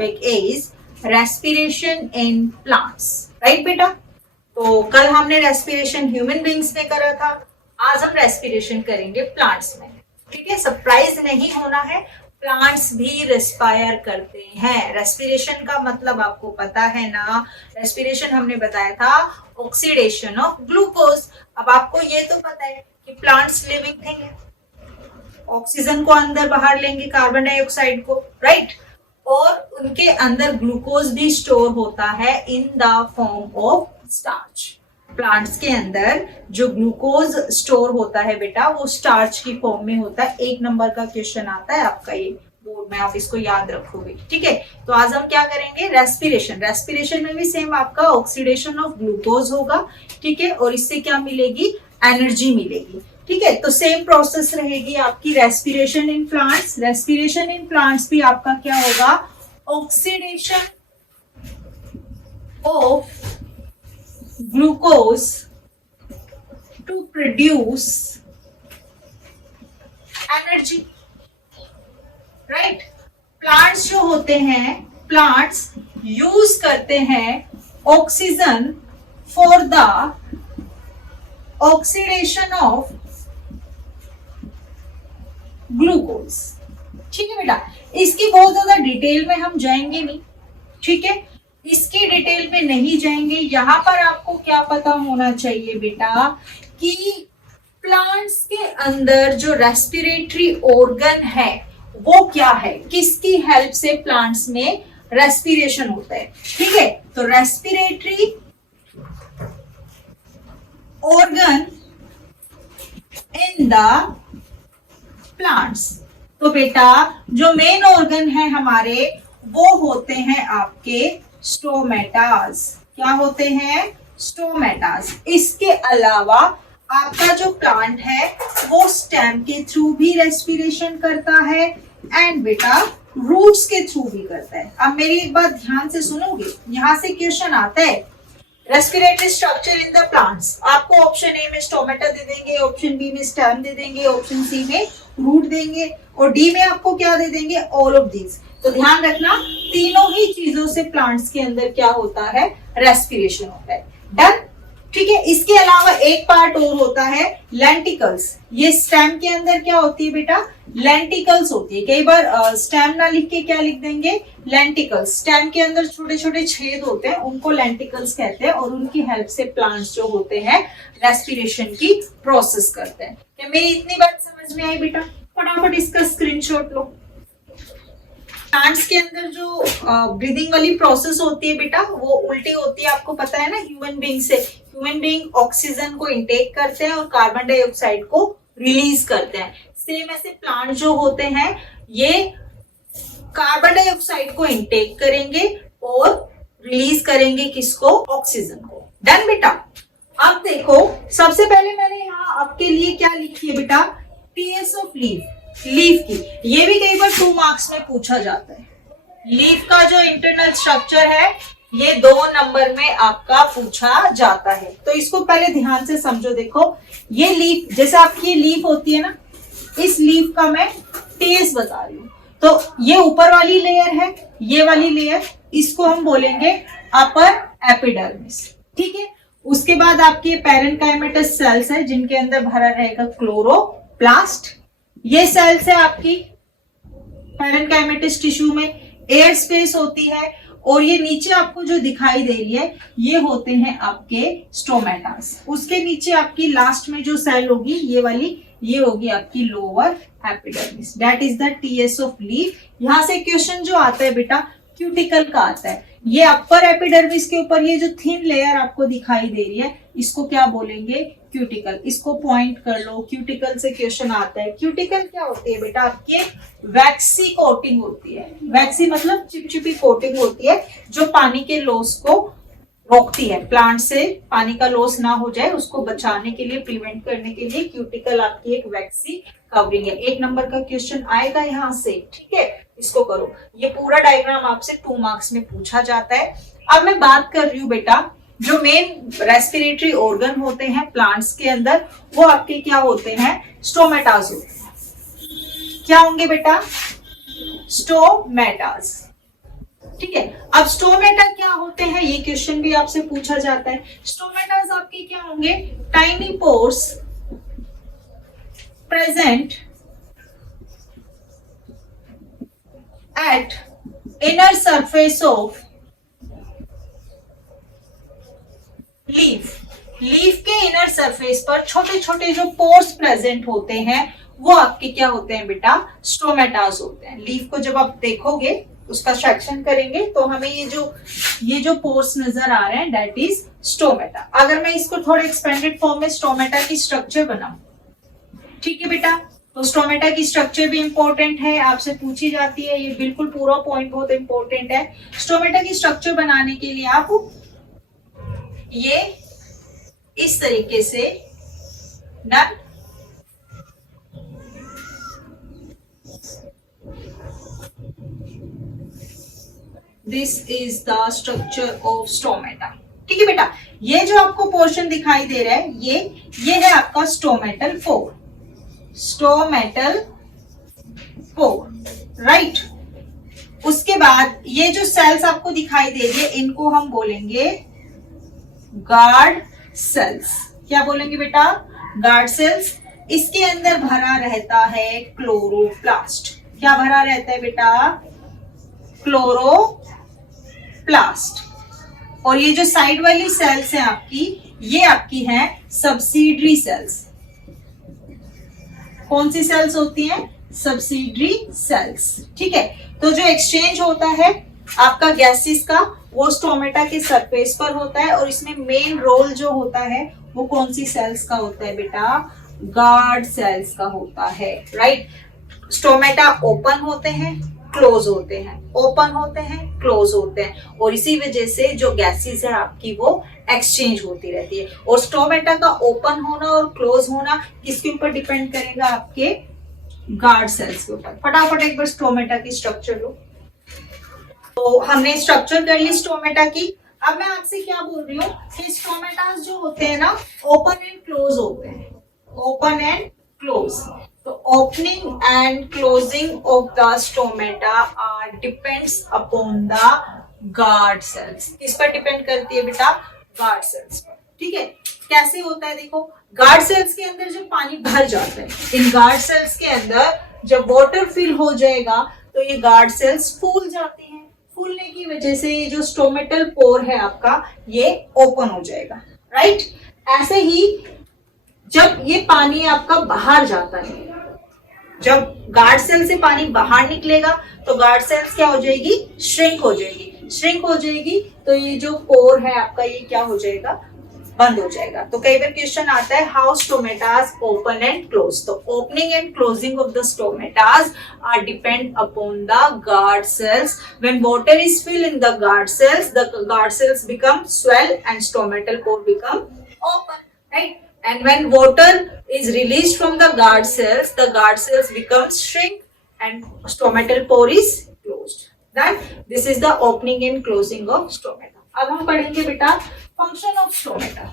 Topic is respiration in plants, right बेटा। तो कल हमने रेस्पिरेशन ह्यूमन बींग्स में करा था, आज हम रेस्पिरेशन करेंगे प्लांट्स में। ठीक है, सरप्राइज नहीं होना है, प्लांट्स भी रेस्पायर करते हैं। रेस्पिरेशन का मतलब आपको पता है ना, रेस्पिरेशन हमने बताया था ऑक्सीडेशन ऑफ ग्लूकोज। अब आपको ये तो पता है कि प्लांट्स लिविंग थिंग है, ऑक्सीजन को अंदर बाहर लेंगे, कार्बन डाइऑक्साइड को, राइट, और उनके अंदर ग्लूकोज भी स्टोर होता है in the form of starch. Plants के अंदर जो ग्लूकोज स्टोर होता है बेटा, वो स्टार्च की फॉर्म में होता है। 1 नंबर का क्वेश्चन आता है आपका ये बोर्ड में, आप इसको याद रखोगे। ठीक है, तो आज हम क्या करेंगे, रेस्पिरेशन। रेस्पिरेशन में भी सेम आपका ऑक्सीडेशन ऑफ ग्लूकोज होगा, ठीक है, और इससे क्या मिलेगी, एनर्जी मिलेगी। ठीक है, तो सेम प्रोसेस रहेगी आपकी respiration in plants. Respiration in plants भी आपका क्या होगा, oxidation of glucose to produce energy, right. Plants जो होते हैं, प्लांट्स यूज करते हैं oxygen for the oxidation of glucose. ठीक है बेटा, इसकी बहुत ज्यादा डिटेल में हम जाएंगे नहीं, ठीक है, इसकी डिटेल में नहीं जाएंगे। यहां पर आपको क्या पता होना चाहिए बेटा कि प्लांट्स के अंदर जो रेस्पिरेटरी ऑर्गन है वो क्या है, किसकी हेल्प से प्लांट्स में रेस्पिरेशन होता है। ठीक है, तो respiratory organ in the plants, तो बेटा जो मेन ऑर्गन है हमारे वो होते हैं आपके स्टोमेटास। क्या होते हैं, स्टोमेटास। इसके अलावा आपका जो प्लांट है वो स्टेम के थ्रू भी रेस्पिरेशन करता है एंड बेटा रूट्स के थ्रू भी करता है। अब मेरी एक बात ध्यान से सुनोगे, यहां से क्वेश्चन आता है respiratory structure in the plants. आपको ऑप्शन ए में स्टोमेटा दे देंगे, ऑप्शन बी में स्टेम दे देंगे, ऑप्शन सी में रूट देंगे और डी में आपको क्या दे देंगे, ऑल ऑफ दिस। तो ध्यान रखना, तीनों ही चीजों से प्लांट्स के अंदर क्या होता है, रेस्पिरेशन होता है। डन, ठीक है। इसके अलावा एक पार्ट और होता है लेंटिकल्स। ये स्टेम के अंदर क्या होती है बेटा, लेंटिकल्स होती है। कई बार स्टेम ना लिख के क्या लिख देंगे, लेंटिकल्स। स्टेम के अंदर छोटे छोटे छेद होते हैं, उनको लेंटिकल्स कहते हैं और उनकी हेल्प से प्लांट्स जो होते हैं रेस्पिरेशन की प्रोसेस करते हैं। क्या मेरी इतनी बात समझ में आई बेटा? फटाफट इसका स्क्रीनशॉट लो। प्लांट्स के अंदर जो ब्रीदिंग वाली प्रोसेस होती है बेटा, वो उल्टी होती है, आपको पता है ना, ह्यूमन बीइंग से। ह्यूमन बीइंग ऑक्सीजन को इनटेक करते हैं और कार्बन डाइऑक्साइड को रिलीज करते हैं। सेम ऐसे प्लांट जो होते हैं ये कार्बन डाइऑक्साइड को इनटेक करेंगे और रिलीज करेंगे किसको, ऑक्सीजन को। डन बेटा। अब देखो, सबसे पहले मैंने यहाँ आपके लिए क्या लिखी है बेटा, टीएस ऑफ लीफ, लीफ की। ये भी कई बार 2 मार्क्स में पूछा जाता है। लीफ का जो इंटरनल स्ट्रक्चर है ये 2 नंबर में आपका पूछा जाता है, तो इसको पहले ध्यान से समझो। देखो ये लीफ, जैसे आपकी लीफ होती है ना, इस लीफ का मैं टेस बता रही हूँ। तो ये ऊपर वाली लेयर है, ये वाली लेयर, इसको हम बोलेंगे अपर एपिडर्मिस। ठीक है, उसके बाद आपके पैरेन्काइमेटस सेल्स है जिनके अंदर भरा रहेगा क्लोरोप्लास्ट। ये सेल्स है आपकी पैरेन्काइमेटस टिश्यू में, एयर स्पेस होती है और ये नीचे आपको जो दिखाई दे रही है ये होते हैं आपके स्टोमेटास। उसके नीचे आपकी लास्ट में जो सेल होगी ये वाली, ये होगी आपकी lower epidermis. That is the TS of leaf. यहां से क्वेश्चन जो आता है बेटा क्यूटिकल का आता है। ये अपर एपिडर्मिस के ऊपर ये जो थिन लेयर आपको दिखाई दे रही है इसको क्या बोलेंगे, क्यूटिकल। इसको पॉइंट कर लो, क्यूटिकल से क्वेश्चन आता है। क्यूटिकल क्या होती है बेटा, आपकी वैक्सी कोटिंग होती है। वैक्सी मतलब चिपचिपी कोटिंग होती है जो पानी के लॉस को रोकती है। प्लांट से पानी का लॉस ना हो जाए उसको बचाने के लिए, प्रिवेंट करने के लिए क्यूटिकल आपकी एक वैक्सी कवरिंग है। 1 नंबर का क्वेश्चन आएगा यहाँ से। ठीक है, इसको करो। ये पूरा डायग्राम आपसे 2 मार्क्स में पूछा जाता है। अब मैं बात कर रही हूँ बेटा, जो मेन रेस्पिरेटरी ऑर्गन होते हैं प्लांट्स के अंदर वो आपके क्या होते हैं, स्टोमेटास होते हैं। क्या होंगे बेटा, स्टोमेटास। ठीक है। अब स्टोमेटा क्या होते हैं, ये क्वेश्चन भी आपसे पूछा जाता है। स्टोमेटास आपके क्या होंगे, tiny pores present at inner surface of leaf. Leaf के इनर सरफेस पर छोटे छोटे जो पोर्स प्रेजेंट होते हैं वो आपके क्या होते हैं बेटा, स्टोमेटास होते हैं। लीफ को जब आप देखोगे, उसका सेक्शन करेंगे तो हमें ये जो पोर्स नजर आ रहे हैं दैट इज स्टोमेटा। अगर मैं इसको थोड़े एक्सपेंडेड फॉर्म में स्टोमेटा की स्ट्रक्चर बनाऊं, ठीक है बेटा, तो स्टोमेटा की स्ट्रक्चर भी इंपॉर्टेंट है, आपसे पूछी जाती है, ये बिल्कुल पूरा पॉइंट बहुत इंपॉर्टेंट है। स्टोमेटा की स्ट्रक्चर बनाने के लिए आप ये इस तरीके से done, this is the structure of stomata. ठीक है बेटा, ये जो आपको पोर्शन दिखाई दे रहा है ये है आपका stomatal pore, stomatal pore, right. उसके बाद ये जो सेल्स आपको दिखाई दे रही है इनको हम बोलेंगे गार्ड सेल्स। क्या बोलेंगे बेटा, गार्ड सेल्स। इसके अंदर भरा रहता है क्लोरोप्लास्ट। क्या भरा रहता है बेटा, क्लोरोप्लास्ट। और ये जो साइड वाली सेल्स हैं आपकी, ये आपकी हैं सब्सिडरी सेल्स। कौन सी सेल्स होती हैं, सब्सिडरी सेल्स। ठीक है, तो जो एक्सचेंज होता है आपका गैसेस का वो स्टोमेटा के सरफेस पर होता है, और इसमें मेन रोल जो होता है वो कौन सी सेल्स का होता है बेटा, गार्ड सेल्स का होता है, राइट। स्टोमेटा ओपन होते हैं, क्लोज होते हैं, ओपन होते हैं, क्लोज होते हैं, और इसी वजह से जो गैसेस है आपकी वो एक्सचेंज होती रहती है। और स्टोमेटा का ओपन होना और क्लोज होना किसके ऊपर डिपेंड करेगा, आपके गार्ड सेल्स के ऊपर। फटाफट एक बार स्टोमेटा की स्ट्रक्चर लो। तो हमने स्ट्रक्चर कर ली स्टोमेटा की। अब मैं आपसे क्या बोल रही हूँ कि स्टोमेटास जो होते हैं ना, ओपन एंड क्लोज होते हैं, ओपन एंड क्लोज। तो opening and closing of the stomata are depends upon the guard cells. किस पर डिपेंड करती है बेटा, गार्ड सेल्स पर। ठीक है, कैसे होता है देखो, गार्ड सेल्स के अंदर जब पानी भर जाता है, इन गार्ड सेल्स के अंदर जब वाटर फिल हो जाएगा तो ये गार्ड सेल्स फूल जाती हैं। फूलने की वजह से ये जो स्टोमेटल पोर है आपका ये ओपन हो जाएगा, राइट। ऐसे ही जब ये पानी आपका बाहर जाता है, जब गार्ड सेल से पानी बाहर निकलेगा तो गार्ड सेल्स क्या हो जाएगी, श्रिंक हो जाएगी। श्रिंक हो जाएगी तो ये जो पोर है आपका ये क्या हो जाएगा, बंद हो जाएगा। तो कई बार क्वेश्चन आता है how stomatas open and close. तो opening and closing of the stomatas are depend upon the guard cells. When water is fill in the guard cells become swell and stomatal pore become open, right. And when water is released from the guard cells become shrink and stomatal pore is closed. Then this is the opening and closing of stomata. अब हम पढ़ेंगे बेटा function of stomata.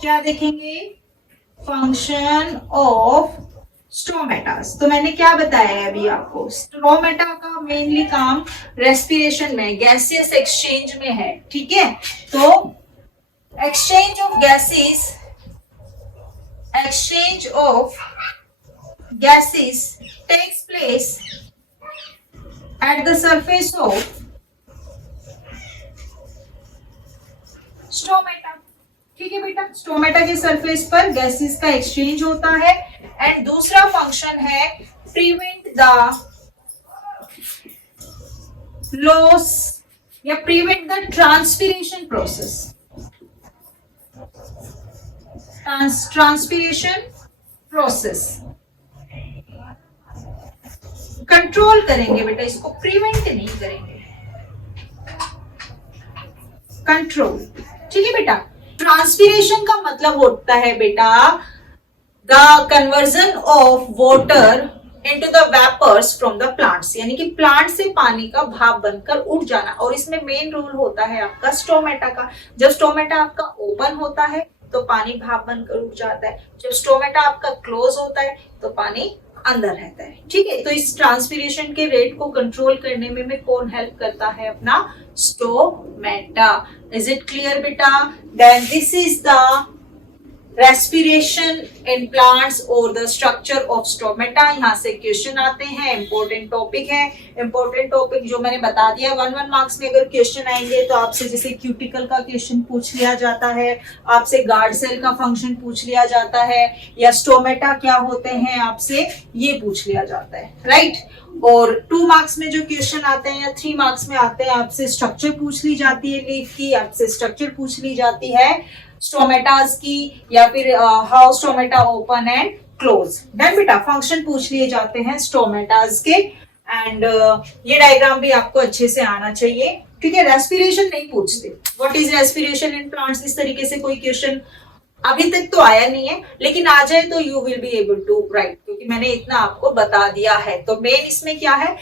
क्या देखेंगे, function of stomatas. तो मैंने क्या बताया है अभी आपको, स्टोमेटा का मेनली काम रेस्पिरेशन में, गैसियस एक्सचेंज में है। ठीक है, तो exchange of gases, exchange of gases takes place at the surface of stomata. ठीक है बेटा, स्टोमेटा के सरफेस पर गैसेस का एक्सचेंज होता है। एंड दूसरा फंक्शन है प्रिवेंट द लॉस या prevent the transpiration process. Transpiration process control करेंगे बेटा, इसको प्रिवेंट नहीं करेंगे, कंट्रोल। ठीक है बेटा, ट्रांसपिरेशन का मतलब होता है बेटा the conversion of water into the vapours from the plants, यानी कि प्लांट से पानी का भाप बनकर उठ जाना। और इसमें मेन रोल होता है आपका स्टोमेटा का। जब स्टोमेटा आपका ओपन होता है तो पानी भाप बनकर उठ जाता है, जब स्टोमेटा आपका क्लोज होता है तो पानी अंदर रहता है, ठीक है। तो इस ट्रांसपीरेशन के रेट को कंट्रोल करने में कौन हेल्प करता है? अपना स्टोमेटा। इज इट क्लियर बेटा? Then this is the respiration in plants और द स्ट्रक्चर ऑफ स्टोमेटा। यहाँ से क्वेश्चन आते हैं, इंपॉर्टेंट टॉपिक है। इंपॉर्टेंट टॉपिक जो मैंने बता दिया, 1 मार्क्स में अगर क्वेश्चन आएंगे तो आपसे जैसे क्यूटिकल का क्वेश्चन पूछ लिया जाता है, आपसे गार्ड सेल का फंक्शन पूछ लिया जाता है, या स्टोमेटा क्या होते हैं आपसे ये पूछ लिया जाता है, राइट। और 2 मार्क्स में जो क्वेश्चन आते हैं या 3 मार्क्स में आते हैं, आपसे स्ट्रक्चर पूछ ली जाती है लीफ की, आपसे स्ट्रक्चर पूछ ली जाती है स्टोमेटास की, या फिर how stomata open and close. Then बेटा फंक्शन पूछ लिए जाते हैं स्टोमेटास के। एंड ये डायग्राम भी आपको अच्छे से आना चाहिए, ठीक है। रेस्पिरेशन नहीं पूछते, what is respiration in plants, इस तरीके से कोई क्वेश्चन अभी तक तो आया नहीं है, लेकिन आ जाए तो you will be able to write, क्योंकि मैंने इतना आपको बता दिया है। तो मेन इसमें क्या है?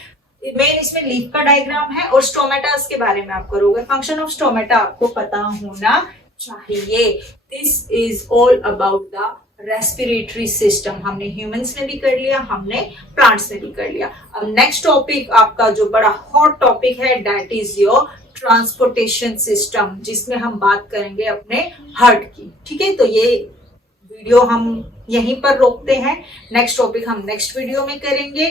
मेन इसमें लीफ का डायग्राम है और स्टोमेटास के बारे में आप करोगे। फंक्शन ऑफ स्टोमेटा आपको पता होना चाहिए। This is all about the respiratory system. हमने ह्यूमंस में भी कर लिया, हमने प्लांट्स में भी कर लिया। अब नेक्स्ट टॉपिक आपका जो बड़ा हॉट टॉपिक है, that is your transportation system, जिसमें हम बात करेंगे अपने हार्ट की, ठीक है। तो ये वीडियो हम यहीं पर रोकते हैं, नेक्स्ट टॉपिक हम नेक्स्ट वीडियो में करेंगे।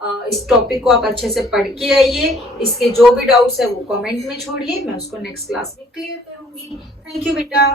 इस टॉपिक को आप अच्छे से पढ़ के आइए, इसके जो भी डाउट्स है वो कमेंट में छोड़िए, मैं उसको नेक्स्ट क्लास में क्लियर करूंगी। थैंक यू बेटा।